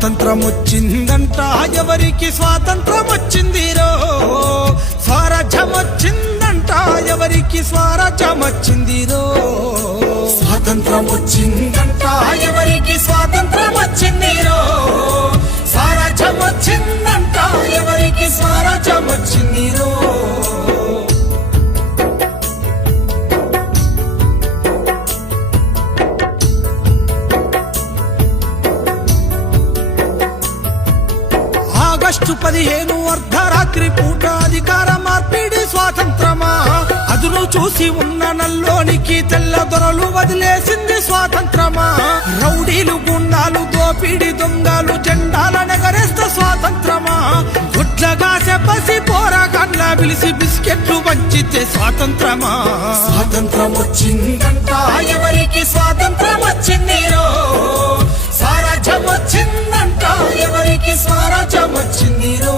స్వాతంత్రం వచ్చిందంట ఎవరికి స్వాతంత్రం వచ్చిందిరో స్వరాజ్యం వచ్చిందంట ఎవరికి స్వరాజ్యం వచ్చిందిరో స్వాతంత్రం వచ్చిందంట ఎవరికి స్వాతంత్రం వచ్చిందిరో స్వరాజ్యం వచ్చిందంట ఎవరికి స్వరాజ్యం వచ్చిందిరో ఆగస్టు 15 అర్ధరాత్రి పూట అధికార మార్పిడి స్వాతంత్రమా అదును చూసి ఉన్న నల్లోనికి తెల్ల దొరలు వదిలేసింది స్వాతంత్రమా రౌడీలు గుండాలు దోపిడి దొంగలు జెండాల నెగరేస్త స్వాతంత్రమా గుడ్లగా చెప్పసి పోరాగాన్ల పిలిచి బిస్కెట్లు వంచితే స్వాతంత్రమా స్వాతంత్రం వచ్చిందంట ఎవరికి స్వాతంత్రం వచ్చిందిరో స్వరాజ్యం వచ్చిందంట ఎవరికి స్వరాజ్యం వచ్చిందిరో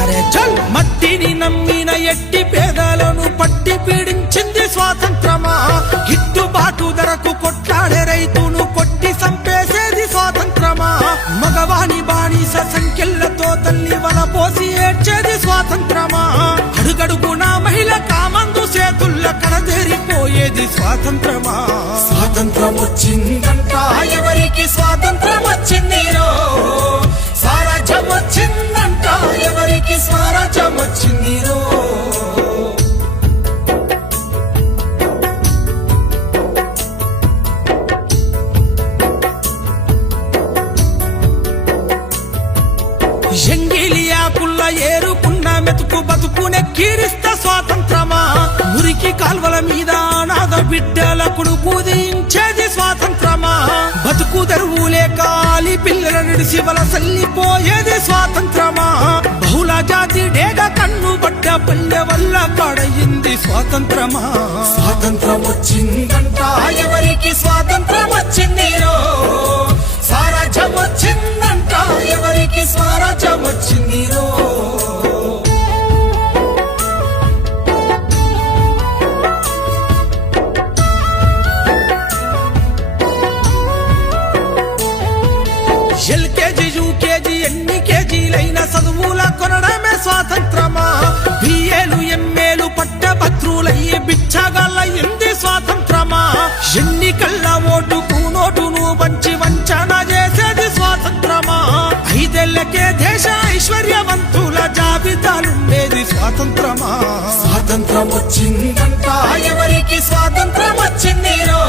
అరే చల్ మట్టిని నమ్మిన ఎట్టి పేదలను పట్టి పీడించింది స్వాతంత్రమా గిట్టుబాటు ధరకు కొట్లాడే రైతును కొట్టి సంపేసేది స్వాతంత్రమా మగవాణి బానిస సంఖ్యలతో తల్లి వల పోసి ఏడ్చేది స్వాతంత్రమా అడుగడుగునా మహిళ కామందు చేతుల్ల కడదేరిపోయేది స్వాతంత్రమా స్వాతంత్రం వచ్చిందంట ఎవరికి స్వాతంత్రం వచ్చిందిరో స్వరాజ్యం వచ్చిందంట ఎవరికి స్వరాజ్యం వచ్చిందిరో ఎంగిలియాకుల్ల ఏరుకున్న మెతుకు బతుకునే కీరిస్త స్వాతంత్రమా మురికి కాల్వల మీద అనాథ బిడ్డలకు పూజించేది స్వాతంత్రమా బతుకు తెరువులే కాలి పిల్లల నిడిసి వలసల్లిపోయేది స్వాతంత్రమా బహుళ జాతి డేగ కన్ను బడ్డ పల్లె వల్ల పడయింది స్వాతంత్రమా స్వాతంత్రం వచ్చిందంట ఎవరికి స్వాతంత్రం వచ్చిందిరో స్వరాజ్యం వచ్చిందంట ఎవరికి స్వరాజ్యం వచ్చిందిరో ఎల్కేజీ యూకేజీ ఎన్ని కేజీలైన చదువుల కొనడమే స్వాతంత్రమా బిఏలు ఎంఏలు పట్టభద్రులయ్యి బిచ్చగాళ్ళయింది స్వాతంత్రమా ఎన్నికల్ల ఓటుకు నోటును వంచి వంచన చేసేది స్వాతంత్రమా 5 ఏళ్లకే దేశ ఐశ్వర్యవంతుల జాబితాలుండేది స్వాతంత్రమా స్వాతంత్రం వచ్చిందంట ఎవరికి స్వాతంత్రం వచ్చిందిరో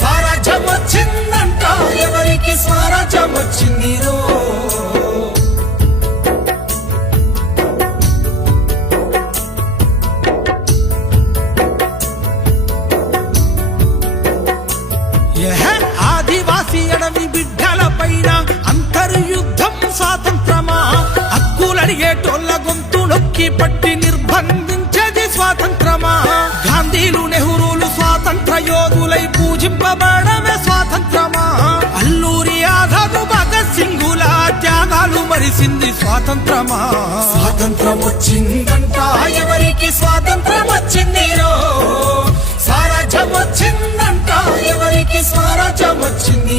స్వరాజ్యం వచ్చిందంట ఎవరికి స్వరాజ్యం వచ్చిందిరో ఆదివాసీ అడవి బిడ్డల పైన అంతర్యుద్ధం స్వాతంత్రమా హక్కులడిగేటోళ్ళ గొంతు నొక్కి పట్టి నిర్బంధించేది స్వాతంత్రమా గాంధీలు నెహ్రూలు స్వాతంత్ర యోధులై పూజింపబడమే స్వాతంత్రమా అల్లూరి ఆజాద్ భగత్ సింగుల త్యాగాలు మరిసింది స్వాతంత్రమా స్వాతంత్రం వచ్చిందంట ఎవరికి స్వాతంత్రం వచ్చిందిరో స్వరాజ్యం వచ్చిందంట ఎవరికి స్వరాజ్యం వచ్చిందిరో